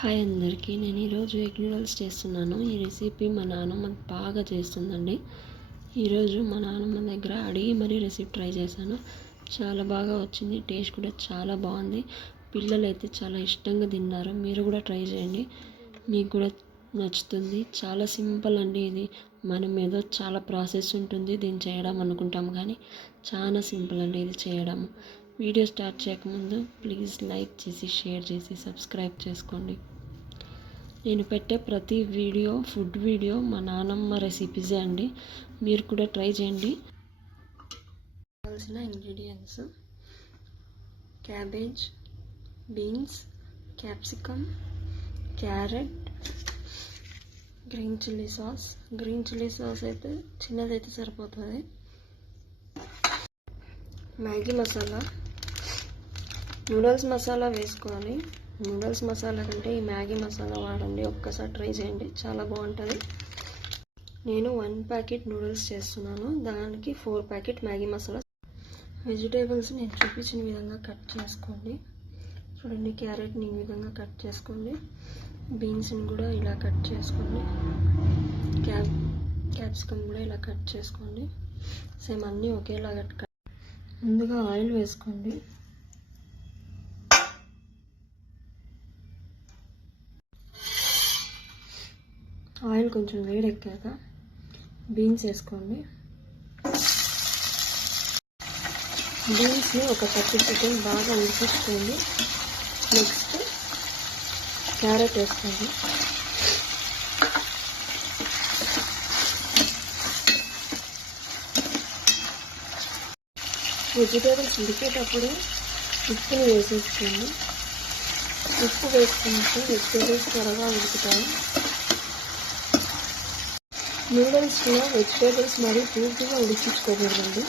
Hi అందరికీ, నేను ఈరోజు ఎగ్ నూడిల్స్ చేస్తున్నాను. ఈ రెసిపీ మా నాన్నమ్మ బాగా చేస్తుందండి. ఈరోజు మా నాన్నమ్మ దగ్గర అడిగి మరీ రెసిపీ ట్రై చేశాను. చాలా బాగా వచ్చింది. టేస్ట్ కూడా చాలా బాగుంది. పిల్లలు అయితే చాలా ఇష్టంగా తిన్నారు. మీరు కూడా ట్రై చేయండి, మీకు కూడా నచ్చుతుంది. చాలా సింపుల్ అండి. ఇది మనం ఏదో చాలా ప్రాసెస్ ఉంటుంది దీన్ని చేయడం అనుకుంటాం, కానీ చాలా సింపుల్ అండి ఇది చేయడం. వీడియో స్టార్ట్ చేయకముందు ప్లీజ్ లైక్ చేసి, షేర్ చేసి, సబ్స్క్రైబ్ చేసుకోండి. నేను పెట్టే ప్రతి వీడియో ఫుడ్ వీడియో మా నాన్నమ్మ రెసిపీసే అండి. మీరు కూడా ట్రై చేయండి. కావాల్సిన ingredients: cabbage, beans, capsicum, carrot, green chilli sauce అయితే చిన్నదైతే సరిపోతుంది. మ్యాగీ మసాలా, నూడిల్స్ మసాలా వేసుకోవాలి. నూడిల్స్ మసాలా కంటే ఈ మ్యాగీ మసాలా వాడండి. ఒక్కసారి ట్రై చేయండి, చాలా బాగుంటుంది. నేను 1 ప్యాకెట్ నూడిల్స్ చేస్తున్నాను, దానికి 4 ప్యాకెట్ మ్యాగీ మసాలా. వెజిటేబుల్స్ నేను చూపించిన విధంగా కట్ చేసుకోండి. చూడండి, క్యారెట్ని ఈ విధంగా కట్ చేసుకోండి. బీన్స్ని కూడా ఇలా కట్ చేసుకోండి. క్యాప్సికమ్ కూడా ఇలా కట్ చేసుకోండి. సేమ్ అన్నీ ఒకేలాగా ముందుగా ఆయిల్ వేసుకోండి. ఆయిల్ కొంచెం వేడెక్కాక బీన్స్ వేసుకోండి. బీన్స్ని ఒక 30 సెకండ్ బాగా ఉడికించుకోండి. నెక్స్ట్ క్యారెట్ వేసుకోండి. వెజిటేబుల్స్ ఉడికేటప్పుడు ఉప్పుని వేసేసుకోండి. ఉప్పు వేసుకుంటే వెజిటేబుల్స్ త్వరగా ఉడుకుతాయి. నూడిల్స్లో వెజిటేబుల్స్ మరీ పూర్తిగా ఉడికించుకోకూడదండి.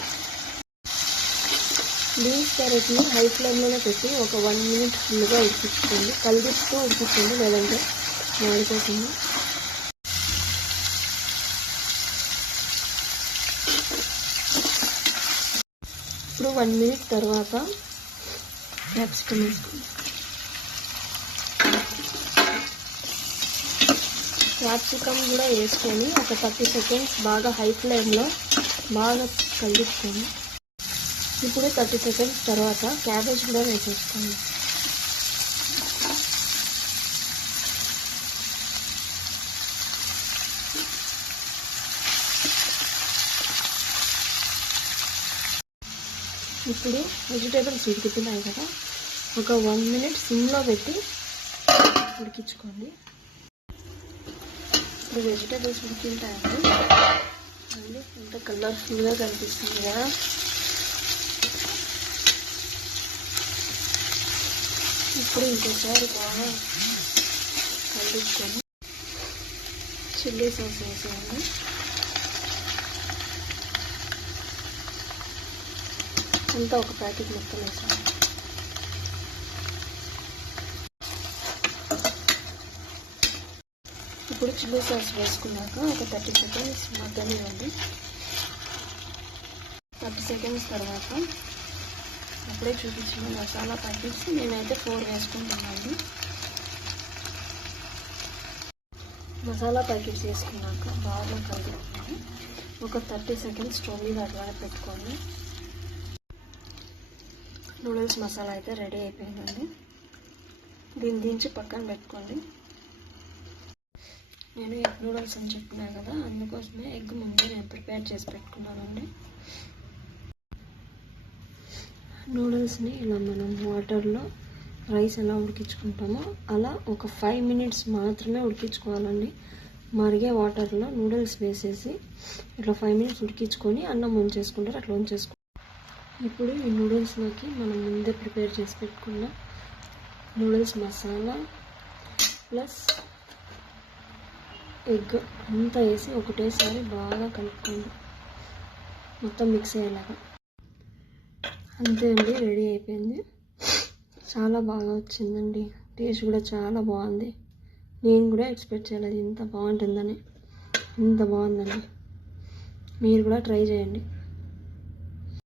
బీన్స్ క్యారెట్ని హై ఫ్లేమ్లోనే పెట్టి ఒక 1 మినిట్ ఫుల్గా ఉడికించుకోండి. కలిపిస్తూ ఉడికించండి, లేదంటే మాడిపోతుంది. ఇప్పుడు 1 మినిట్ తర్వాత క్యాప్సికమ్ వేసుకోండి. క్యాప్సికమ్ కూడా వేసుకొని ఒక 30 సెకండ్స్ బాగా హై ఫ్లేమ్లో బాగా కలుపుకోండి. ఇప్పుడు 30 సెకండ్స్ తర్వాత క్యాబేజ్ కూడా వేసేసుకోండి. ఇప్పుడు వెజిటేబుల్స్ ఉడుకుతున్నాయి కదా, ఒక 1 మినిట్ సిమ్లో పెట్టి ఉడికించుకోండి. ఇప్పుడు వెజిటేబుల్స్ ఉడికింటాయండి. మళ్ళీ ఎంత కలర్ఫుల్గా కనిపిస్తుంది కదా. ఇప్పుడు ఇంకోసారి బాగా కలుపుకొని చిల్లీ సాస్ వేసేయండి. అంతా ఒక ప్యాకెట్ మొత్తం వేసాను. ఇప్పుడు చిల్లీ సాస్ వేసుకున్నాక ఒక 30 సెకండ్స్ మగ్గనివ్వండి. 30 సెకండ్స్ తర్వాత అప్పుడే చూపించిన మసాలా ప్యాకెట్స్ నేనైతే 4 వేసుకుంటున్నాను. మసాలా ప్యాకెట్స్ వేసుకున్నాక బాగా కలుపుకొని ఒక 30 సెకండ్స్ స్టవ్ మీద అట్లా పెట్టుకోండి. నూడిల్స్ మసాలా అయితే రెడీ అయిపోయిందండి. దీన్ని దించి పక్కన పెట్టుకోండి. నేను ఎగ్ నూడిల్స్ అని చెప్పినా కదా, అందుకోసమే ఎగ్ ముందే నేను ప్రిపేర్ చేసి పెట్టుకున్నానండి. నూడిల్స్ని ఇలా మనం వాటర్లో రైస్ ఎలా ఉడికించుకుంటామో అలా ఒక 5 మినిట్స్ మాత్రమే ఉడికించుకోవాలండి. మరిగే వాటర్లో నూడిల్స్ వేసేసి ఇట్లా 5 మినిట్స్ ఉడికించుకొని అన్నం వంచేసుకుంటారు, అట్లా వంచేసుకోండి. ఇప్పుడు ఈ నూడిల్స్లోకి మనం ముందే ప్రిపేర్ చేసి పెట్టుకున్న నూడిల్స్ మసాలా ప్లస్ ఎగ్ అంతా వేసి ఒకటేసారి బాగా కలుపుకోండి, మొత్తం మిక్స్ అయ్యేలాగా. అంతే అండి, రెడీ అయిపోయింది. చాలా బాగా వచ్చిందండి. టేస్ట్ కూడా చాలా బాగుంది. నేను కూడా ఎక్స్పెక్ట్ చేయలేదు ఇంత బాగుంటుందని. ఇంత బాగుందండి. మీరు కూడా ట్రై చేయండి.